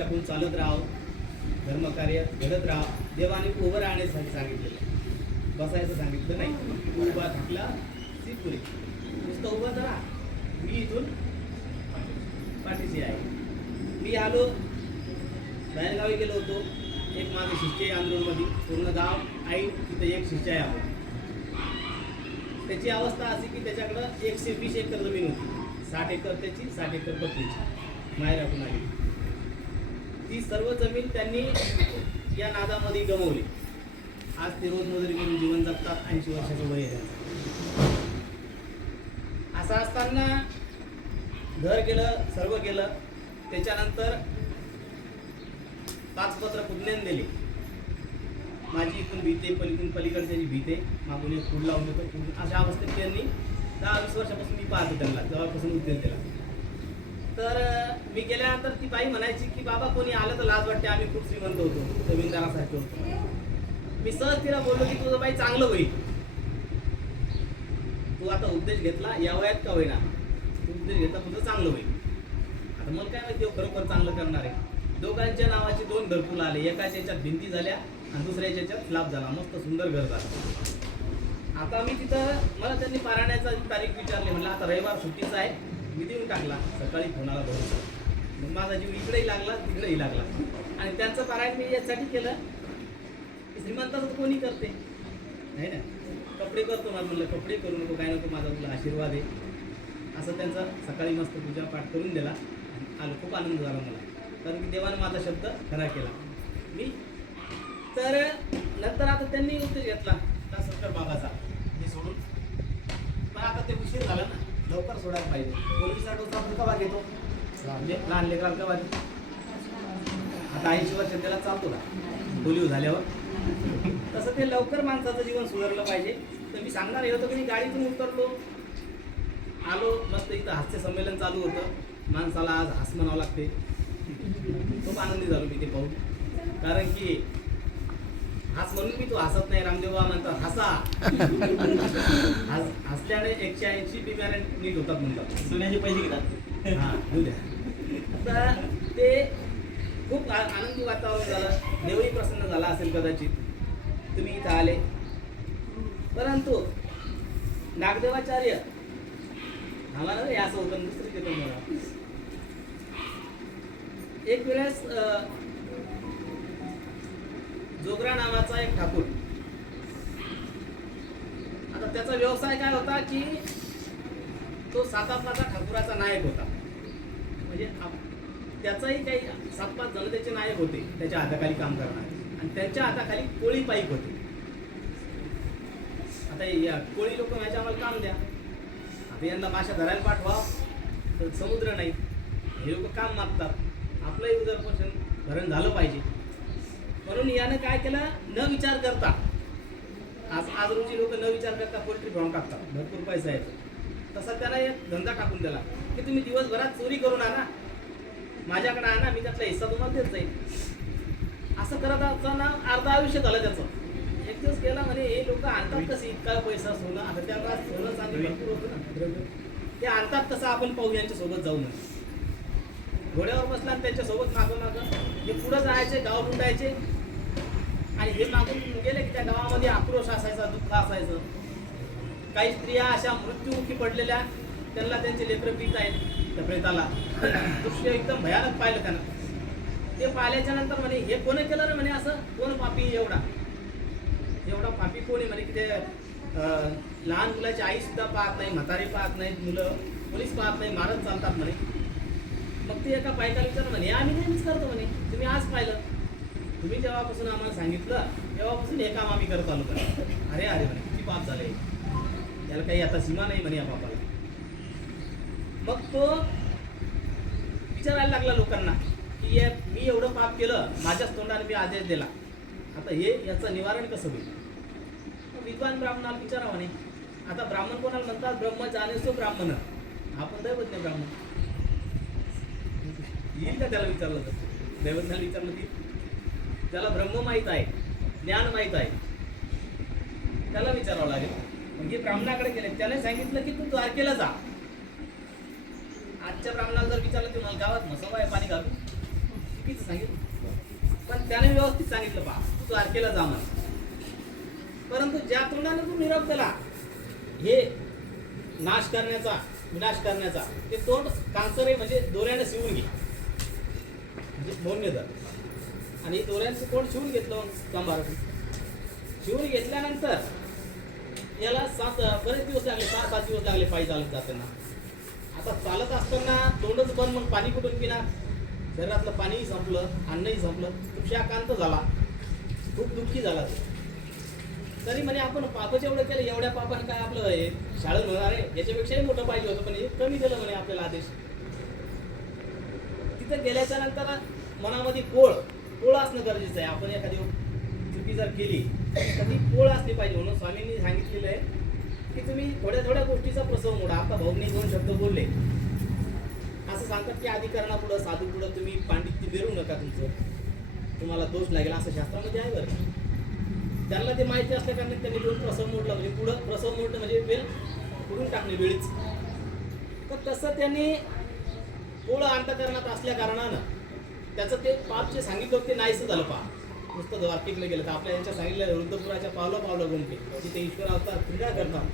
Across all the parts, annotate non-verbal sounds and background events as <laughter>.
आपण चालत राहावं धर्मकार्य घडत राहा. देवाने उभं राहण्यासाठी सांगितलेलं बसायचं सांगितलं नाही. उभा थाकला ती पुरी नुसतं उभा तर राहा मी इथून पाठीशी आहे. मी आलो. बाहेरगावी गेलो होतो. एक माझं शिष्य आहे आंदोलनमध्ये. पूर्ण गाव आई तिथं एक शिष्य आहे आपण त्याची अवस्था अशी की त्याच्याकडं एकशे वीस एकर जमीन होती. साठ एकर त्याची साठ एकर पत्नीची माहेरातून आली. ती सर्व जमीन त्यांनी या नादामध्ये गमवली. आज ते रोज मजुरी करून जीवन जगतात ऐंशी वर्षाचं वय आहे त्यांचं. असं असताना घर गेलं सर्व गेलं त्याच्यानंतर पाच पत्र पुतण्याने दिले? माझी इथून भीते पलीकडून पलीकडच्याची भीते मागून एक फूड लावून देतो. फूड अशा अवस्थेत त्यांनी दहा वीस वर्षापासून मी पाहतो त्यांना जवळपासून उद्योग दिला तर मी गेल्यानंतर ती बाई म्हणायची की बाबा कोणी आलं तर लाज वाटते आम्ही खूप श्रीमंत होतो. जमीनदारासारखे होतो. मी सहज तिला बोललो की तुझं बाई चांगलं होईल. तू आता उपदेश घेतला या वयात का होईना? तू उपदेश घेतला तुझं चांगलं होईल. आता मला काय माहिती हो, खरोखर चांगलं करणार आहे. दोघांच्या नावाची दोन घरकुल आले. एकाच्या याच्यात भिंती झाल्या आणि दुसऱ्याच्या याच्यात लाभ झाला. मस्त सुंदर घर झालं. आता मी तिथं मला त्यांनी पारायणाचा तारीख विचारली. म्हटलं आता रविवार सुट्टीचा आहे. मी देऊन टाकला. सकाळी फोनाला बरोबर मग माझा जीव इकडेही लागला तिकडेही लागला. आणि त्यांचं पारायण मी यासाठी केलं की श्रीमंताचं कोणी करते? नाही ना. कपडे करतो मला म्हणलं कपडे करू नको काय नको माझा तुला आशीर्वाद आहे. असं त्यांचा सकाळी मस्त पूजा पाठ करून दिला. आलो खूप आनंद झाला मला. कारण की देवानं माझा शब्द खरा केला. मी तर नंतर आता त्यांनी उद्देश घेतला त्या सरकार बाबाचा. हे सोडून. पण आता ते उशीर झाला ना. लवकर सोडायला पाहिजे. पोलिसचा डोसा आपण कवा घेतो. लहान लेकराला कवा घेतो आता ऐंशी वर्ष त्याला चालतो का? पोलिओ झाल्यावर. तसं ते लवकर माणसाचं जीवन सुधारलं पाहिजे. तर मी सांगणार हे होतं की मी गाडीतून उतरलो आलो मस्त इथं हास्य संमेलन चालू होतं. माणसाला आज हास म्हणावं लागते. खूप आनंदी झालो मी ते पाहून. कारण की हास म्हणून मी तो हसत नाही रामदेव बाबा म्हणतात हसा. <laughs> हस हसल्याने एकशे ऐंशी बिमाऱ्या नीट होतात म्हणतात. सोन्याचे पैसे घेतात. हा आता ते खूप आनंदी वातावरण झालं. देवही प्रसन्न झाला असेल कदाचित. तुम्ही इथं आले. परंतु नागदेवाचार्य आम्हाला हे असं होतं दुसरी देतो मला एक वेळेस जोगरा नावाचा एक ठाकूर. आता त्याचा व्यवसाय काय होता की तो सातापाचा ठाकुराचा नायक होता. म्हणजे आप- त्याचाही काही सात पाच जण त्याचे नायक होते त्याच्या हाताखाली काम करणारे. आणि त्यांच्या हाताखाली कोळी पाईक होते. आता या कोळी लोक माझ्या आम्हाला काम द्या. आता यांना माशा धरायला पाठवा तर समुद्र नाही. हे लोक काम मागतात. आपलंही उदरपोषण भरण झालं पाहिजे. म्हणून यानं काय केलं? न विचार करता. आज आज रोजी लोक न विचार करता पोल्ट्री फॉर्म टाकतात. भरपूर पैसा येतो. तसा त्याला एक धंदा टाकून दिला. की तुम्ही दिवसभरात चोरी करून आणा. माझ्याकडे आणा मी त्यातला हिस्सा तुम्हाला देत जाईल असं करत असताना अर्धा आयुष्य झालं त्याचं. एक दिवस गेला म्हणे हे लोक आणतात कसं? इतका पैसा सोनं. आता त्याला सोनं चांगलं भरपूर होतं ना. ते आणतात कसं? आपण पाहू यांच्या सोबत जाऊ नये घोड्यावर बसला आणि त्यांच्यासोबत मागं मागं. हे पुढं जायचे गाव लुटायचे आणि हे मागून गेले की त्या गावामध्ये आक्रोश असायचा दुःख असायचं. काही स्त्रिया अशा मृत्यूमुखी पडलेल्या त्यांना त्यांचे लेकरं पीत आहेत. त्या प्रेताला. <coughs> दृश्य एकदम भयानक पाहिलं त्यानं. ते पाहिल्याच्या नंतर म्हणे हे कोणी केलं रे म्हणे असं? कोण पापी एवढा? एवढा पापी कोण आहे? म्हणे की ते लहान मुलाची आई सुद्धा पाहत नाही म्हातारी पाहत नाहीत मुलं पोलीस पाहत नाही मारत चालतात म्हणे. मग ते एका पायकाला विचारलं म्हणे आम्ही नेहमीच करतो म्हणे. तुम्ही आज पाहिलं. तुम्ही जेव्हापासून आम्हाला सांगितलं तेव्हापासून हे काम आम्ही करत आलो म्हणे. अरे अरे म्हणे किती पाप झाले. याला काही आता सीमा नाही म्हणे या पापाला मग तो विचारायला लागला लोकांना की या मी एवढं पाप केलं माझ्याच तोंडाने मी आदेश दिला. आता हे याचं निवारण कसं होईल? विद्वान ब्राह्मणाला विचारावं म्हणे. आता ब्राह्मण कोणाला म्हणतात? ब्रह्म जाणेसो ब्राह्मण. आपण दैवज्ञ ब्राह्मण. येईल का त्याला विचारलं तर? दैवज्ञाला विचारलं की त्याला ब्रह्म माहीत आहे ज्ञान माहीत आहे. त्याला विचारावं लागेल. म्हणजे ब्राह्मणाकडे गेले. त्याने सांगितलं की तू द्वारकेला जा. आजच्या ब्राह्मणाला जर विचारलं की मला गावात मसोबा आहे पाणी घालू चुकीचं सांगितलं. पण त्याने व्यवस्थित सांगितलं बा तू द्वारकेला जा म्हणा. परंतु ज्या तोंडाने तू निरोप केला हे नाश करण्याचा विनाश करण्याचा ते तोंड कांसरे आहे म्हणजे दोऱ्याने शिवून घे. म्हणजे मौन्य धर आणि दोऱ्यांचं तोंड शिवून घेतलं मग कंबारातून शिवून घेतल्यानंतर याला सात बरेच दिवस लागले सात सात दिवस लागले पायी चालत जाताना. आता चालत असताना तोंडच बंद मग पाणी कुठून पिणार? शरीरातलं पाणीही संपलं अन्नही संपलं खूप झाला. खूप दुःखी झाला तो. तरी म्हणे आपण पापच एवढं केलं एवढ्या पापानं काय आपलं हे शाळेत होणार आहे? याच्यापेक्षाही मोठं पाहिजे होतं पण हे कमी केलं म्हणे आपल्याला आदेश. तिथं गेल्याच्यानंतर मनामध्ये पोळ पोळ असणं गरजेचं आहे. आपण एखादी चुकी जर केली कधी पोळ असली पाहिजे म्हणून स्वामींनी सांगितलेलं आहे की तुम्ही थोड्या थोड्या गोष्टीचा प्रसव मोडा. आता भाऊनी दोन शब्द बोलले. असं सांगतात की अधिकरणापुढं साधू पुढं तुम्ही पांडित्य मिळवू नका तुमचं. तुम्हाला दोष लागेल असं शास्त्रामध्ये आहे बरं. त्यांना ते माहिती असल्या कारण त्यांनी दोन प्रसव मोडला. म्हणजे पुढं प्रसव मोडणं म्हणजे वेळ पुढून टाकणे वेळीच. तर तसं त्यांनी पोळ अंतकरणात असल्या कारणानं त्याचं ते पाप जे सांगितलं ते नाहीसं झालं पाप नुसतं द्वारकेकडे गेलं तर आपल्या यांच्या सांगितलं वृद्धपुराच्या पावलं पावलं गुंठे तिथे ईश्वर अवतार क्रीडा करतात.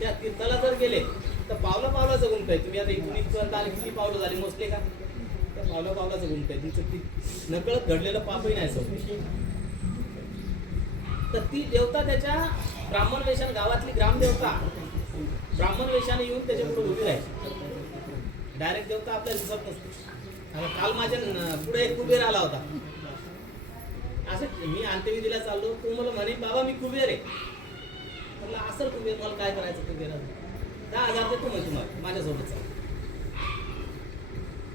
त्या तीर्थाला जर गेले तर पावलं पावलाचं गुंठ आहे तुम्ही आता इथून इथपर्यंत आले किती पावलं झाली? मोजले का? तर पावलं पावलाचं गुंठ आहे तुमचं ती नकळत घडलेलं पापही नाही सो तर ती देवता त्याच्या ब्राह्मण वेशाने गावातली ग्रामदेवता ब्राह्मण वेशाने येऊन त्याच्या पुढे उभी राहायची. डायरेक्ट देवता आपल्याला दिसत नसते. काल माझ्या पुढे एक कुबेर आला होता. असं मी अंत्यविधीला चाललो तो मला म्हणे बाबा मी कुबेर आहे. म्हटलं असं कुबेर मला काय करायचं कुबेर दहा हजार देतो म्हणजे तुम्हाला माझ्यासोबत चाल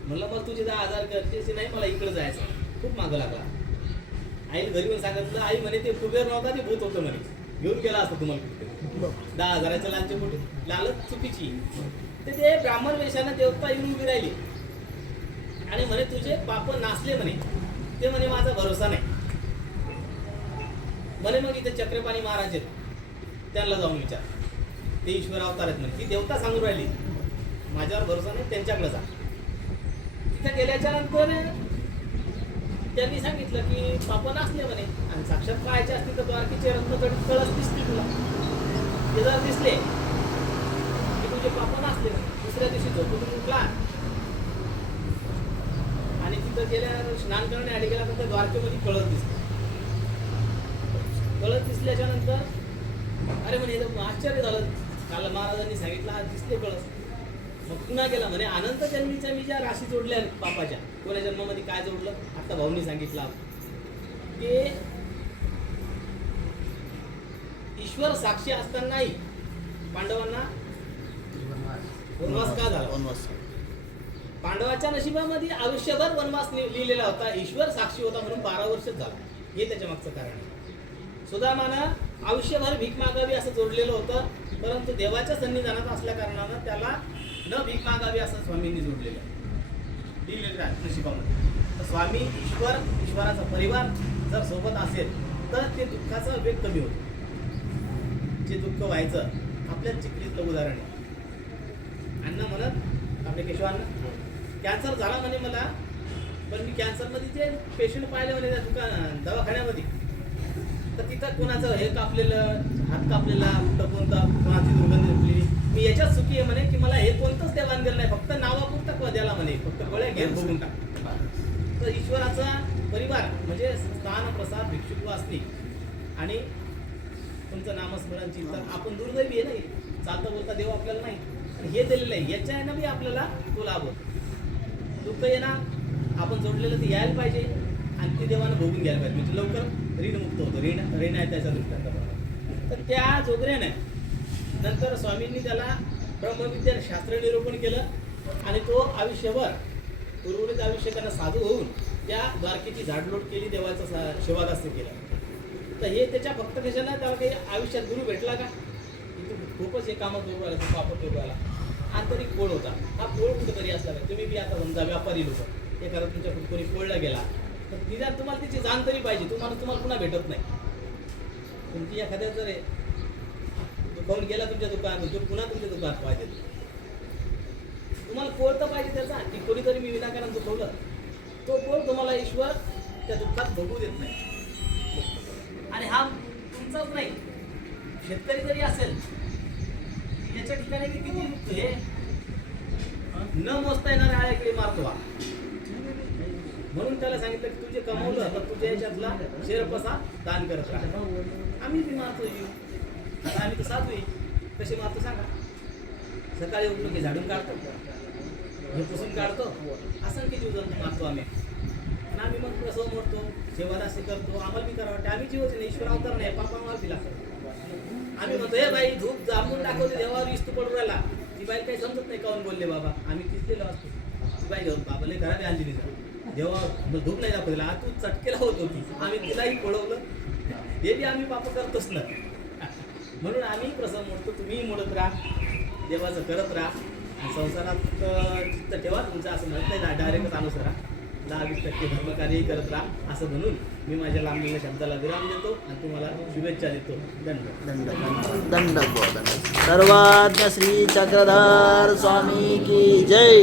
म्हणलं मग तुझे दहा हजार गरजेचे नाही मला इकडे जायचं खूप मागं लागला. आईला घरी येऊन सांगितलं आई म्हणे ते कुबेर नव्हता ते भूत होतं म्हणे. घेऊन गेला असतं तुम्हाला कुठे दहा हजाराच्या लालचे कुठे लालच चुकीची. ते ते ब्राह्मण वेशानं देवता येऊन उभी राहिली. आणि म्हणे तुझे पाप नासले म्हणे. ते म्हणे माझा भरोसा नाही. भले मग इथे चक्रपाणी महाराज आहेत. त्यांना जाऊन विचार. ते ईश्वर अवतार आहेत म्हणजे ती देवता सांगून राहिली. माझ्यावर भरोसा नाही त्यांच्याकडे जा. तिथे गेल्याच्यानंतर त्यांनी सांगितलं की पाप नासले म्हणे. आणि साक्षात पाहायचे असतील तर द्वारकीचे रत्नजडीत कळस दिसते तुला. ते जर दिसले. की तुझे पाप असले दुसऱ्या दिवशी झोपून उठला. आणि तिथं गेल्या स्नान करण्यासाठी गेल्यानंतर द्वारकेमध्ये कळस दिसते. कळस दिसल्याच्या नंतर अरे म्हणे आश्चर्य झालं. काल महाराजांनी सांगितलं आज दिसले कळस मग पुन्हा गेला म्हणे अनंत जन्मीच्या मी ज्या राशी जोडल्या पापाच्या कोण्या जन्मामध्ये काय जोडलं आता भाऊनी सांगितलं की ईश्वर साक्षी असतानाही पांडवांना वनवास का झाला? वनवास. पांडवाच्या नशिबामध्ये आयुष्यभर वनवास लिहिलेला होता. ईश्वर साक्षी होता म्हणून बारा वर्ष झाला हे त्याच्या मागचं कारण आहे. सुदामानं आयुष्यभर भीक मागावी असं जोडलेलं होतं परंतु देवाच्या सन्निधानात असल्या कारणानं त्याला न भीक मागावी असं स्वामींनी जोडलेलं आहे. लिहिलेलं आहे नशिबामध्ये. तर स्वामी ईश्वर ईश्वराचा परिवार जर सोबत असेल तर ते दुःखाचा वेग कमी होतो. जे दुःख व्हायचं आपल्या चिखलीतलं उदाहरण आहे. अण्णा म्हणत आपले केशवांना कॅन्सर झाला म्हणे मला पण मी कॅन्सरमध्ये ते पेशंट पाहिले म्हणे त्या दुकान दवाखान्यामध्ये तर तिथं कोणाचं हे कापलेलं हात कापलेला कुठं कोणतं कोणाची दुर्गंधी सुटलेली मी याच्यात सुखी आहे म्हणे की मला हे कोणतंच देवाण गेलं नाही फक्त नावापुरतं द्याला म्हणे फक्त गोळ्या घेत बघून टाक. तर ईश्वराचा परिवार म्हणजे स्थान प्रसाद भिक्षुक असते आणि तुमचं नामस्मरण चिंतन आपण दुर्दैवी आहे ना हे. चालता बोलता देव आपल्याला नाही. हे दिलेलं आहे. याच्या यानं बी आपल्याला तो लाभ होतो. दुःख येणार आपण जोडलेलं ते यायला पाहिजे. आणि ते देवानं भोगून घ्यायला पाहिजे. म्हणजे लवकर ऋणमुक्त होतो. ऋण ऋण आहे त्याच्या दृष्टांत तर त्या जोगऱ्याने नंतर स्वामींनी त्याला ब्रह्मविद्या शास्त्र निरूपण केलं आणि तो आयुष्यभर उर्वरित आयुष्य त्यांना साधू होऊन त्या द्वारकेची झाडलोट केली देवाचा सा- सेवादास्य केला. तर हे त्याच्या फक्त कशाला? त्याला काही आयुष्यात गुरु भेटला का? खूपच हे कामात करू आला खूप वापर करू आला आंतरिक पोळ होता. हा कोड कुठं तरी असला पाहिजे तुम्ही बी आता समजा व्यापारी लोक. एखादा तुमच्या कोणी पोळला गेला तर निदान तुम्हाला त्याची जाण तरी पाहिजे. तुम्हाला तुम्हाला पुन्हा भेटत नाही. तुमची एखाद्या जर दुखावून गेला तुमच्या दुकानात तो पुन्हा तुमच्या दुकानात पाहिजे तुम्हाला पोळ तर पाहिजे त्याचा. की कोणीतरी मी विनाकारण दुखवलं तो बोल तुम्हाला ईश्वर त्या दुःखात भोगू देत नाही. आणि हा तुमचाच नाही. शेतकरी जरी असेल याच्या ठिकाणी किती हे? न मोजता येणाऱ्या आळ्याकडे मारतो हा म्हणून त्याला सांगितलं की तुझे कमवलं तर तुझ्या याच्यातला शेरपसा दान करत राहा. आम्ही ती मारतो येऊ आता आम्ही तर साधू येईल कसे मारतो सांगा? सकाळी उठलो की झाडून काढतो. हे पुसून काढतो. असंख्य जीव जंतू मारतो आम्ही. आणि आम्ही मग कसं मोडतो सेवादासी करतो. आम्हाला बी करावं वाटतं. आम्ही जीवच नाही ईश्वर अवतार नाही. पापा आम्हाला दिला लागतो आम्ही म्हणतो हे बाई धूप जांबून दाखवते देवावर इस्तू पडून राहिला. ती बाई काही समजत नाही काऊन बोलले बाबा. आम्ही किसलेलो असतो. ती बाई घेऊन बाबा लय घरात अंजलीचा. देवा जेव्हा धूप नाही दाखवलेला हा तू चटकेला होत होती. आम्ही तिलाही पळवलं हे बी आम्ही पाप करतोच ना. म्हणून आम्ही प्रसन्न मोडतो तुम्ही मोडत राहा. देवाचं करत राहा. आणि संसारात चित्त ठेवा. तुमचं असं म्हणत नाही डायरेक्टच अनुसरा दहा वीस टक्के धर्मकार्यही करत राहा. असं म्हणून मी माझ्या लांबलेल्या शब्दाला विराम देतो आणि तुम्हाला शुभेच्छा देतो. दंड दंड दंड दंड सर्वाज्ञ श्री चक्रधर स्वामी की जय.